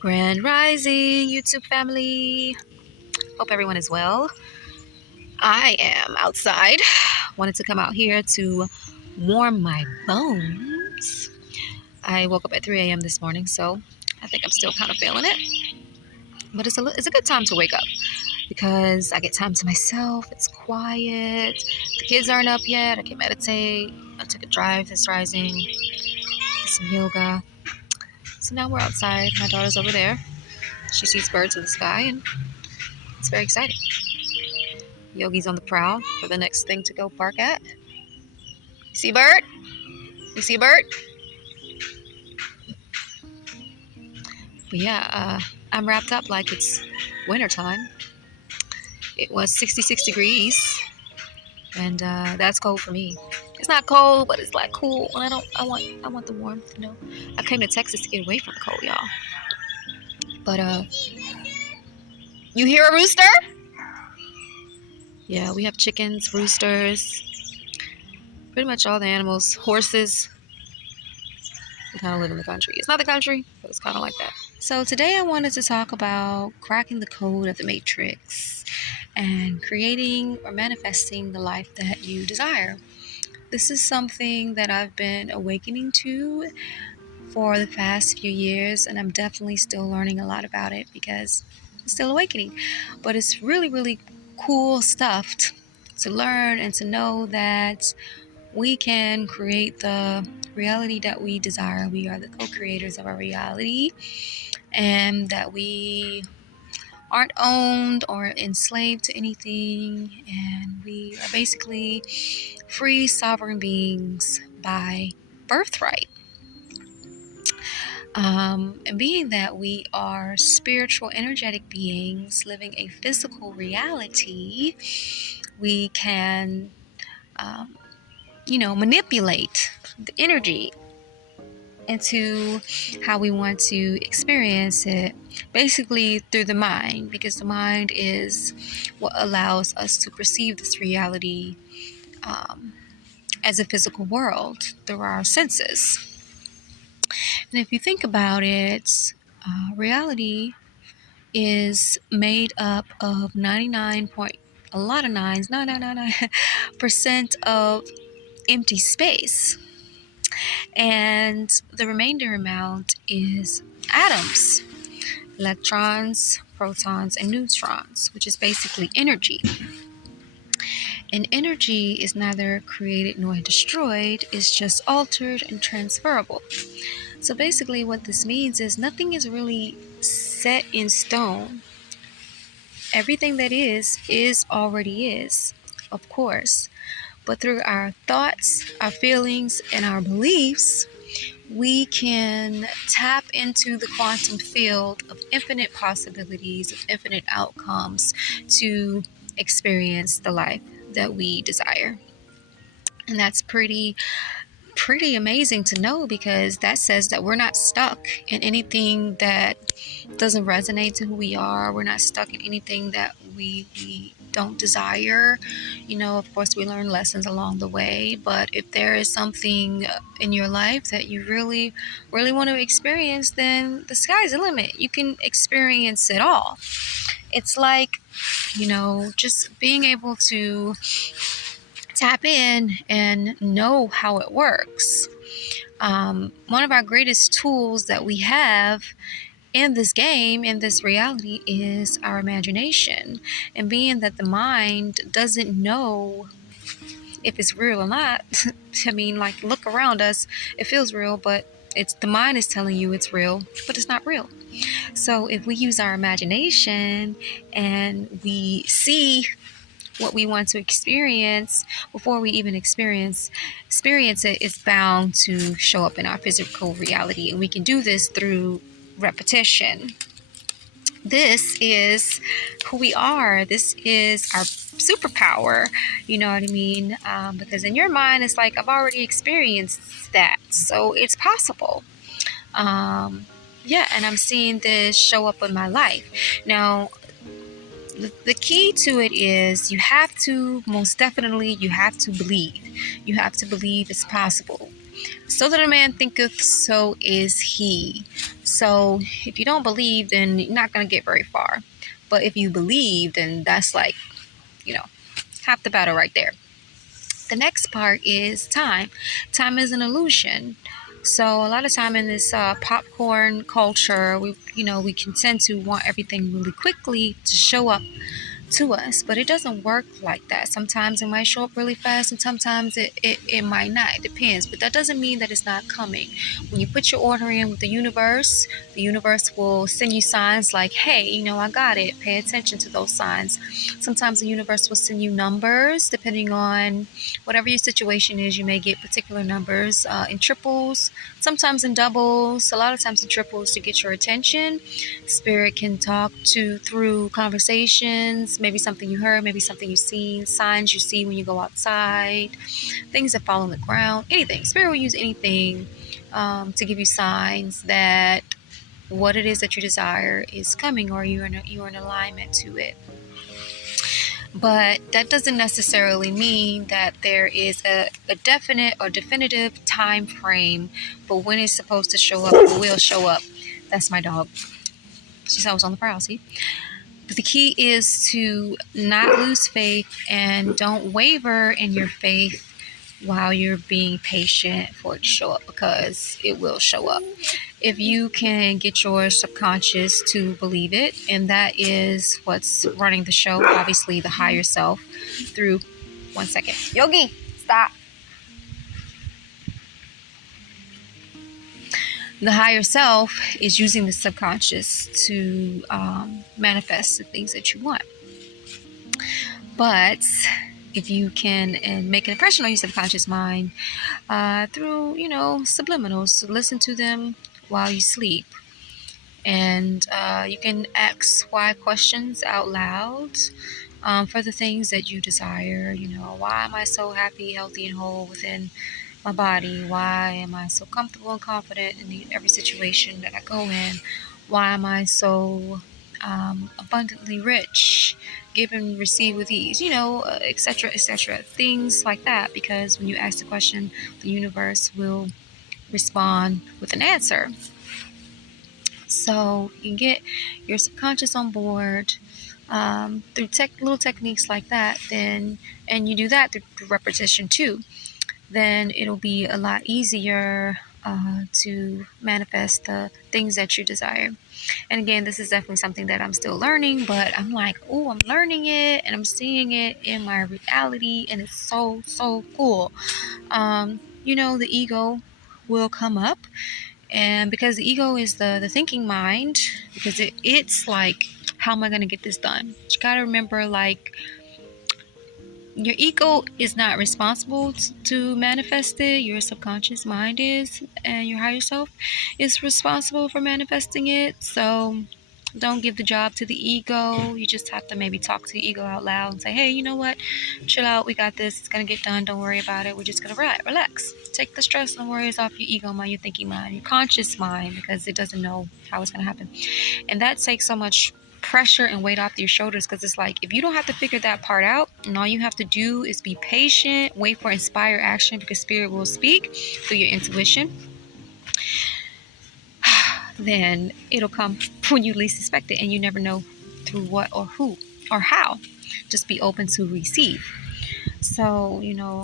Grand Rising, YouTube family. Hope everyone is well. I am outside. Wanted to come out here to warm my bones. I woke up at 3 a.m. this morning, so I think I'm still kind of feeling it. But it's a good time to wake up because I get time to myself. It's quiet. The kids aren't up yet. I can meditate. I took a drive this rising. Did some yoga. So now we're outside. My daughter's over there. She sees birds in the sky, and it's very exciting. Yogi's on the prowl for the next thing to go bark at. You see a bird? You see a bird? But yeah, I'm wrapped up like it's wintertime. It was 66 degrees, and that's cold for me. It's not cold, but it's like cool. And I want the warmth. You know, I came to Texas to get away from the cold, y'all. But you hear a rooster? Yeah, we have chickens, roosters, pretty much all the animals, horses. We kind of live in the country. It's not the country, but it's kind of like that. So today I wanted to talk about cracking the code of the matrix and creating or manifesting the life that you desire. This is something that I've been awakening to for the past few years, and I'm definitely still learning a lot about it because I'm still awakening. But it's really, really cool stuff to learn and to know that we can create the reality that we desire. We are the co-creators of our reality, and that we aren't owned or enslaved to anything, and we are basically free sovereign beings by birthright. And being that we are spiritual, energetic beings living a physical reality, we can, manipulate the energy into how we want to experience it, basically through the mind, because the mind is what allows us to perceive this reality as a physical world through our senses. And if you think about it, reality is made up of 99 point, a lot of nines, 999% of empty space. And the remainder amount is atoms, electrons, protons, and neutrons, which is basically energy. And energy is neither created nor destroyed, it's just altered and transferable. So basically what this means is nothing is really set in stone. Everything that is already is, of course. But through our thoughts, our feelings, and our beliefs, we can tap into the quantum field of infinite possibilities, of infinite outcomes to experience the life that we desire. And that's pretty amazing to know, because that says that we're not stuck in anything that doesn't resonate to who we are. We're not stuck in anything that we don't desire. Of course, we learn lessons along the way, but if there is something in your life that you really, really want to experience, then the sky's the limit. You can experience it all. It's like, just being able to tap in and know how it works. One of our greatest tools that we have in this game, in this reality, is our imagination. And being that the mind doesn't know if it's real or not, I mean, like, look around us, it feels real, but the mind is telling you it's real, but it's not real. So if we use our imagination and we see what we want to experience before we even experience it, it's bound to show up in our physical reality. And we can do this through repetition. This is who we are. This is our superpower. You know what I mean? Because in your mind, it's like, I've already experienced that, so it's possible. And I'm seeing this show up in my life. Now, the key to it is you have to believe. You have to believe it's possible. So that a man thinketh, so is he. So if you don't believe, then you're not going to get very far. But if you believe, then that's like, you know, half the battle right there. The next part is time. Time is an illusion. So a lot of time in this popcorn culture, we can tend to want everything really quickly to show up to us, but it doesn't work like that. Sometimes it might show up really fast, and sometimes it might not. It depends, but that doesn't mean that it's not coming. When you put your order in with the universe will send you signs like, hey, I got it. Pay attention to those signs. Sometimes the universe will send you numbers depending on whatever your situation is. You may get particular numbers in triples, sometimes in doubles, a lot of times in triples to get your attention. Spirit can talk to through conversations, maybe something you heard, maybe something you've seen, signs you see when you go outside, things that fall on the ground, anything. Spirit will use anything to give you signs that what it is that you desire is coming, or you're in alignment to it. But that doesn't necessarily mean that there is a definite or definitive time frame for when it's supposed to show up or will show up. That's my dog. She's always on the prowl, see? But the key is to not lose faith and don't waver in your faith while you're being patient for it to show up, because it will show up. If you can get your subconscious to believe it, and that is what's running the show, obviously the higher self through 1 second. Yogi, stop. The higher self is using the subconscious to manifest the things that you want. But if you can make an impression on your subconscious mind through, subliminals, listen to them while you sleep. And you can ask why questions out loud for the things that you desire. Why am I so happy, healthy, and whole within my body? Why am I so comfortable and confident in every situation that I go in? Why am I so abundantly rich, give and receive with ease, etc., etc., things like that. Because when you ask the question, the universe will respond with an answer. So you can get your subconscious on board through little techniques like that, and you do that through repetition too. Then it'll be a lot easier to manifest the things that you desire. And again, this is definitely something that I'm still learning, but I'm like, oh, I'm learning it and I'm seeing it in my reality, and it's so, so cool. The ego will come up, and because the ego is the thinking mind, because it's like, how am I going to get this done? You got to remember, like, your ego is not responsible to manifest it. Your subconscious mind is, and your higher self is responsible for manifesting it. So don't give the job to the ego. You just have to maybe talk to the ego out loud and say, hey, you know what? Chill out. We got this. It's going to get done. Don't worry about it. We're just going to relax. Take the stress and worries off your ego mind, your thinking mind, your conscious mind, because it doesn't know how it's going to happen. And that takes so much pressure and weight off your shoulders, because it's like, if you don't have to figure that part out, and all you have to do is be patient, wait for inspired action, because spirit will speak through your intuition, then it'll come when you least expect it, and you never know through what or who or how. Just be open to receive. So,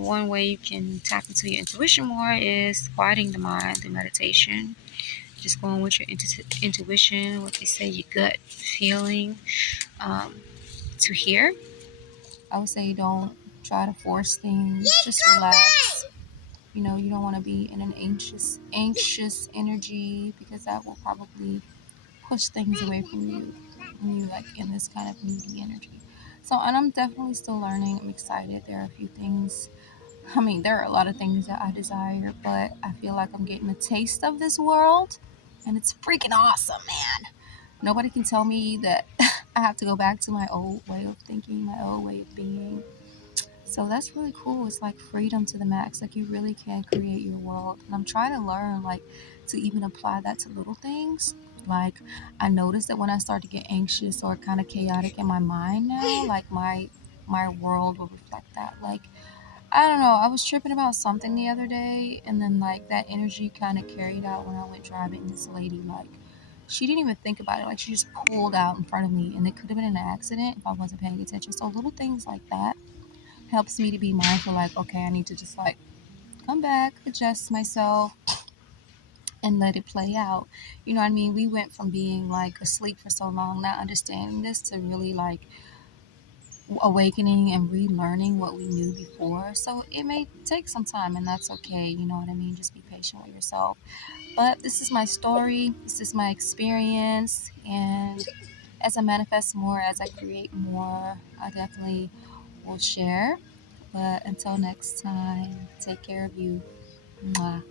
one way you can tap into your intuition more is quieting the mind through meditation. Just going with your intuition, what they say, your gut feeling to hear. I would say don't try to force things. Just relax. You don't want to be in an anxious energy, because that will probably push things away from you when you like in this kind of needy energy. So, and I'm definitely still learning. I'm excited. There are a few things. There are a lot of things that I desire, but I feel like I'm getting a taste of this world, and it's freaking awesome, man. Nobody can tell me that I have to go back to my old way of thinking, my old way of being. So that's really cool. It's like freedom to the max. Like, you really can create your world. And I'm trying to learn, like, to even apply that to little things. Like, I noticed that when I start to get anxious or kind of chaotic in my mind now, like, my world will reflect that. Like, I don't know. I was tripping about something the other day, and then like that energy kind of carried out when I went driving. This lady like she didn't even think about it. Like, she just pulled out in front of me, and it could have been an accident if I wasn't paying attention. So little things like that helps me to be mindful. Like, okay, I need to just like come back, adjust myself, and let it play out. You know what I mean? We went from being like asleep for so long, not understanding this, to really like awakening and relearning what we knew before. So it may take some time, and that's okay. You know what I mean? Just be patient with yourself. But this is my story, this is my experience, and as I manifest more, as I create more, I definitely will share. But until next time, take care of you. Mwah.